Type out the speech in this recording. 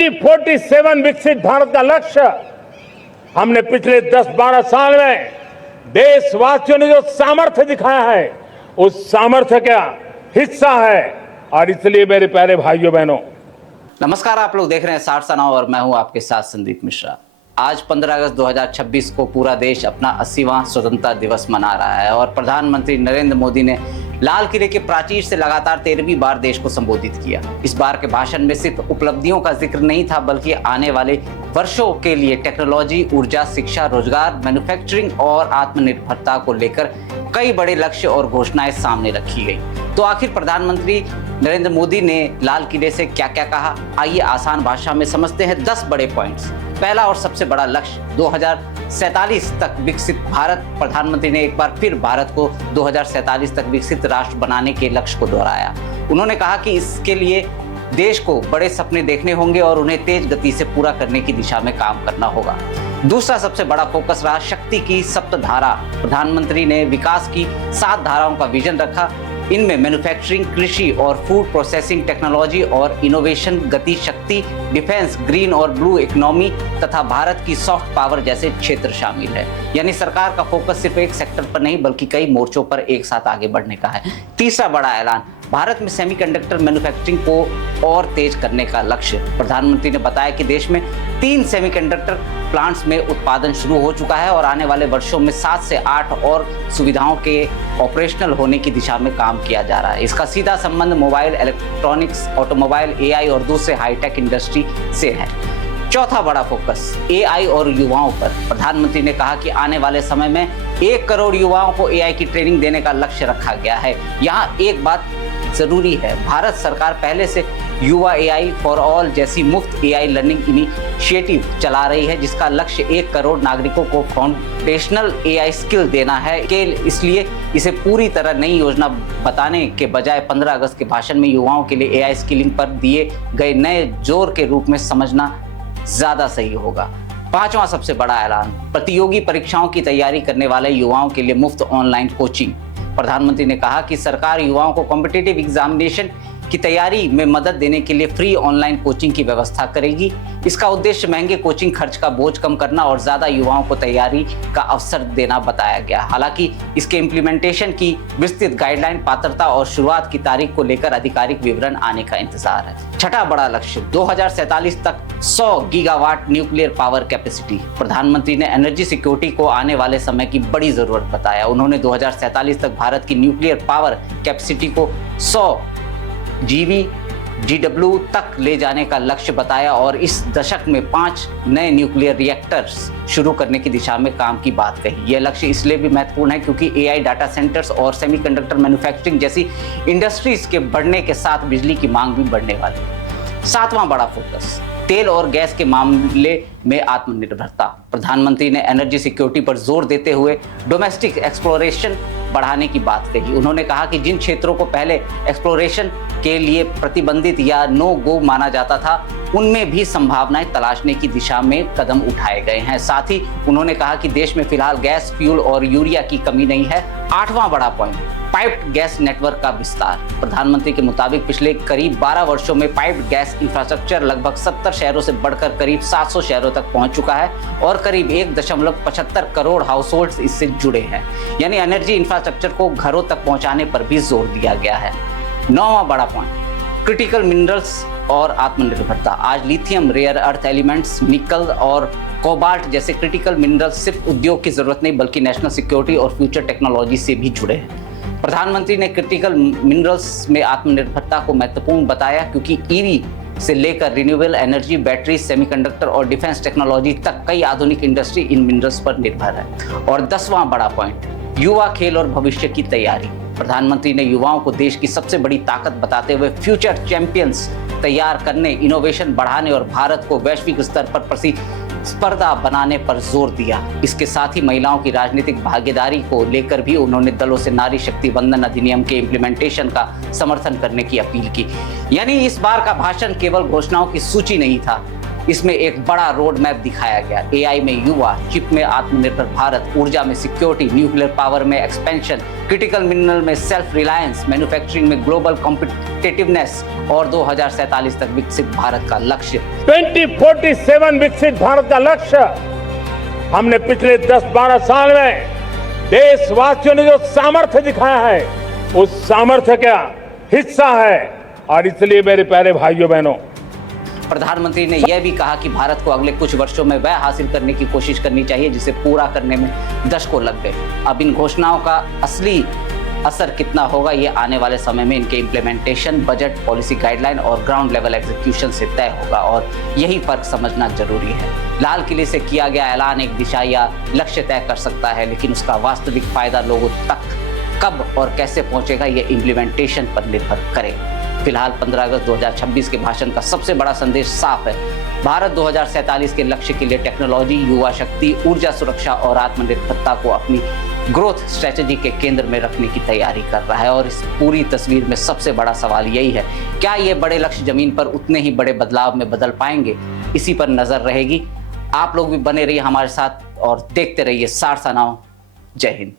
2047 विकसित भारत का लक्ष्य हमने पिछले 10-12 साल में देशवासियों ने जो सामर्थ्य दिखाया है उस सामर्थ्य का हिस्सा है। और इसलिए मेरे प्यारे भाइयों बहनों, नमस्कार, आप लोग देख रहे हैं 60 सनाव और मैं हूं आपके साथ संदीप मिश्रा। आज 15 अगस्त 2026 को पूरा देश अपना 80वां स्वतंत्रता दिवस मना रहा है और प्रधानमंत्री नरेंद्र मोदी ने लाल किले के प्राचीर से लगातार 13वीं बार देश को संबोधित किया। इस बार के भाषण में सिर्फ उपलब्धियों का जिक्र नहीं था, बल्कि आने वाले वर्षों के लिए टेक्नोलॉजी, ऊर्जा, शिक्षा, रोजगार, मैन्युफैक्चरिंग और आत्मनिर्भरता को लेकर कई बड़े लक्ष्य और घोषणाएं सामने रखी गई। तो आखिर प्रधानमंत्री नरेंद्र मोदी ने लाल किले से क्या क्या कहा, आइए आसान भाषा में समझते हैं 10 बड़े पॉइंट्स। पहला और सबसे बड़ा लक्ष्य 2047 तक विकसित भारत। प्रधानमंत्री ने एक बार फिर भारत को 2047 तक विकसित राष्ट्र बनाने के लक्ष्य को दोहराया। उन्होंने कहा कि इसके लिए देश को बड़े सपने देखने होंगे और उन्हें तेज गति से पूरा करने की दिशा में काम करना होगा। दूसरा सबसे बड़ा फोकस रहा शक्ति की सप्तधारा। प्रधानमंत्री ने विकास की 7 धाराओं का विजन रखा। इनमें मैन्युफैक्चरिंग, कृषि और फूड प्रोसेसिंग, टेक्नोलॉजी और इनोवेशन, गति शक्ति, डिफेंस, ग्रीन और ब्लू इकोनॉमी तथा भारत की सॉफ्ट पावर जैसे क्षेत्र शामिल है। यानी सरकार का फोकस सिर्फ एक सेक्टर पर नहीं बल्कि कई मोर्चों पर एक साथ आगे बढ़ने का है। तीसरा बड़ा ऐलान, भारत में सेमीकंडक्टर मैन्युफैक्चरिंग को और तेज करने का लक्ष्य। प्रधानमंत्री ने बताया कि देश में 3 सेमीकंडक्टर प्लांट्स में उत्पादन शुरू हो चुका है और आने वाले वर्षों में 7 से 8 और सुविधाओं के ऑपरेशनल होने की दिशा में काम किया जा रहा है। इसका सीधा संबंध मोबाइल, इलेक्ट्रॉनिक्स, ऑटोमोबाइल, एआई और दूसरे हाईटेक इंडस्ट्री से है। चौथा बड़ा फोकस एआई और युवाओं पर। प्रधानमंत्री ने कहा कि आने वाले समय में 1 करोड़ युवाओं को एआई की ट्रेनिंग देने का लक्ष्य रखा गया है। यहाँ एक बात जरूरी है, भारत सरकार पहले से युवा एआई फॉर ऑल जैसी मुफ्त एआई लर्निंग इनिशिएटिव चला रही है, जिसका लक्ष्य 1 करोड़ नागरिकों को फाउंडेशनल एआई स्किल देना है। इसलिए इसे पूरी तरह नई योजना बताने के बजाय 15 अगस्त के भाषण में युवाओं के लिए एआई स्किलिंग पर दिए गए नए जोर के रूप में समझना ज्यादा सही होगा। पांचवा सबसे बड़ा ऐलान, प्रतियोगी परीक्षाओं की तैयारी करने वाले युवाओं के लिए मुफ्त ऑनलाइन कोचिंग। प्रधानमंत्री ने कहा कि सरकार युवाओं को कॉम्पिटिटिव एग्जामिनेशन की तैयारी में मदद देने के लिए फ्री ऑनलाइन कोचिंग की व्यवस्था करेगी। इसका उद्देश्य महंगे कोचिंग खर्च का बोझ कम करना और ज्यादा युवाओं को तैयारी का अवसर देना बताया गया। हालांकि इसके इम्प्लीमेंटेशन की विस्तृत गाइडलाइन, पात्रता और शुरुआत की तारीख को लेकर आधिकारिक विवरण आने का इंतजार है। छठा बड़ा लक्ष्य 2047 तक 100 गीगावाट न्यूक्लियर पावर कैपेसिटी। प्रधानमंत्री ने एनर्जी सिक्योरिटी को आने वाले समय की बड़ी जरूरत बताया। उन्होंने 2047 तक भारत की न्यूक्लियर पावर कैपेसिटी को 100 GW तक ले जाने का लक्ष्य बताया और इस दशक में 5 नए न्यूक्लियर रिएक्टर्स शुरू करने की दिशा में काम की बात कही। यह लक्ष्य इसलिए भी महत्वपूर्ण है क्योंकि एआई, डाटा सेंटर्स और सेमीकंडक्टर मैन्युफैक्चरिंग जैसी इंडस्ट्रीज के बढ़ने के साथ बिजली की मांग भी बढ़ने वाली है। 7वां बड़ा फोकस, तेल और गैस के मामले में आत्मनिर्भरता। प्रधानमंत्री ने एनर्जी सिक्योरिटी पर जोर देते हुए डोमेस्टिक एक्सप्लोरेशन बढ़ाने की बात कही। उन्होंने कहा कि जिन क्षेत्रों को पहले एक्सप्लोरेशन के लिए प्रतिबंधित या नो गो माना जाता था, उनमें भी संभावनाएं तलाशने की दिशा में कदम उठाए गए हैं। साथ ही उन्होंने कहा कि देश में फिलहाल गैस, फ्यूल और यूरिया की कमी नहीं है। 8वां बड़ा पॉइंट, पाइप्ड गैस नेटवर्क का विस्तार। प्रधानमंत्री के मुताबिक पिछले करीब 12 वर्षों में पाइप्ड गैस इंफ्रास्ट्रक्चर लगभग 70 शहरों से बढ़कर करीब 700 शहरों तक पहुंच चुका है और करीब 1.75 करोड़ हाउसहोल्ड्स इससे जुड़े हैं। यानी एनर्जी इंफ्रास्ट्रक्चर को घरों तक पहुंचाने पर भी जोर दिया गया है। 9वां बड़ा पॉइंट, क्रिटिकल मिनरल्स और आत्मनिर्भरता। आज लिथियम, रेयर अर्थ एलिमेंट्स, निकल और कोबाल्ट जैसे क्रिटिकल मिनरल्स सिर्फ उद्योग की जरूरत नहीं बल्कि नेशनल सिक्योरिटी और फ्यूचर टेक्नोलॉजी से भी जुड़े हैं। प्रधानमंत्री ने क्रिटिकल मिनरल्स में आत्मनिर्भरता को महत्वपूर्ण बताया क्योंकि ईवी से लेकर रिन्यूएबल एनर्जी, बैटरी, सेमीकंडक्टर और डिफेंस टेक्नोलॉजी तक कई आधुनिक इंडस्ट्री इन मिनरल्स पर निर्भर है। और 10वां बड़ा पॉइंट, युवा खेल और भविष्य की तैयारी। प्रधानमंत्री ने युवाओं को देश की सबसे बड़ी ताकत बताते हुए फ्यूचर चैंपियंस तैयार करने, इनोवेशन बढ़ाने और भारत को वैश्विक स्तर पर प्रतिस्पर्धा बनाने पर जोर दिया। इसके साथ ही महिलाओं की राजनीतिक भागीदारी को लेकर भी उन्होंने दलों से नारी शक्ति वंदन अधिनियम के इम्प्लीमेंटेशन का समर्थन करने की अपील की। यानी इस बार का भाषण केवल घोषणाओं की सूची नहीं था, इसमें एक बड़ा रोड मैप दिखाया गया। एआई में युवा, चिप में आत्मनिर्भर भारत, ऊर्जा में सिक्योरिटी, न्यूक्लियर पावर में एक्सपेंशन, क्रिटिकल मिनरल में सेल्फ रिलायंस, मैन्युफैक्चरिंग में ग्लोबल कॉम्पिटिटिवनेस और 2047 तक विकसित भारत का लक्ष्य। 2047 विकसित भारत का लक्ष्य हमने पिछले 10-12 साल में देशवासियों ने जो सामर्थ्य दिखाया है उस सामर्थ्य का हिस्सा है। और इसलिए मेरे प्यारे भाइयों बहनों, प्रधानमंत्री ने यह भी कहा कि भारत को अगले कुछ वर्षों में वह हासिल करने की कोशिश करनी चाहिए जिसे पूरा करने में दशकों लग गए। अब इन घोषणाओं का असली असर कितना होगा ये आने वाले समय में इनके इम्प्लीमेंटेशन, बजट, पॉलिसी गाइडलाइन और ग्राउंड लेवल एग्जीक्यूशन से तय होगा और यही फर्क समझना जरूरी है। लाल किले से किया गया ऐलान एक दिशा या लक्ष्य तय कर सकता है, लेकिन उसका वास्तविक फायदा लोगों तक कब और कैसे पहुंचेगा ये इम्प्लीमेंटेशन पर निर्भर करेगा। फिलहाल 15 अगस्त 2026 के भाषण का सबसे बड़ा संदेश साफ है। भारत 2047 के लक्ष्य के लिए टेक्नोलॉजी, युवा शक्ति, ऊर्जा सुरक्षा और आत्मनिर्भरता को अपनी ग्रोथ स्ट्रेटेजी के केंद्र में रखने की तैयारी कर रहा है। और इस पूरी तस्वीर में सबसे बड़ा सवाल यही है, क्या ये बड़े लक्ष्य जमीन पर उतने ही बड़े बदलाव में बदल पाएंगे? इसी पर नजर रहेगी। आप लोग भी बने रहिए हमारे साथ और देखते रहिए 60 नाव। जय हिंद।